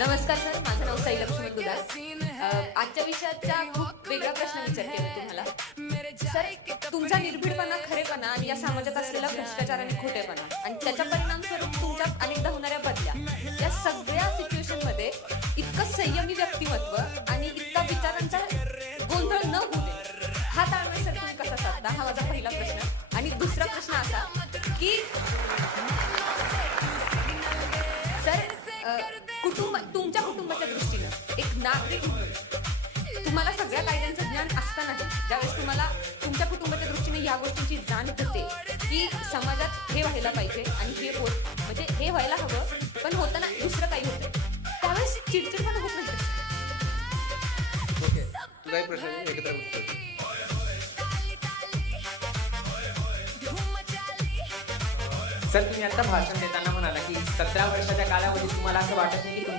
नमस्कार सर, माझं नाव साई लक्ष्मण दुधार. आजच्या विषयाचा खूप वेगळा प्रश्न विचारते मी तुम्हाला. सर, तुमचा निर्भीडपणा, खरेपणा आणि या समाजात असलेला भ्रष्टाचार आणि खोटेपणा आणि त्याचा परिणाम स्वरूप तुमच्यात अनेकदा होणाऱ्या बदल्या, या सगळ्या सिच्युएशन मध्ये इतकं संयमी व्यक्तिमत्व आणि इतका विचारांचा गोंधळ न होऊ दे, हा ताळमेळ सर तुम्ही कसा साधता, हा माझा पहिला प्रश्न. आणि दुसरा प्रश्न असा की सर, तुमच्या कुटुंबाच्या दृष्टीनं एक नागरिक म्हणून तुम्हाला सगळ्या कायद्यांचं ज्ञान असतानाही ज्यावेळेस तुम्हाला तुमच्या कुटुंबाच्या दृष्टीने या गोष्टींची जाण होते की समाजात हे व्हायला पाहिजे आणि हे होत म्हणजे हे व्हायला हवं पण होताना दुसरं काही होतं, त्यावेळेस चिडचिडपणा होत नाही. ओके, तुझाही प्रश्न आहे, एकत्र उत्तर. सर, तुम्ही आता भाषण देताना म्हणाला की 17 वर्षाच्या कालावधीत तुम्हाला असं वाटत नाही की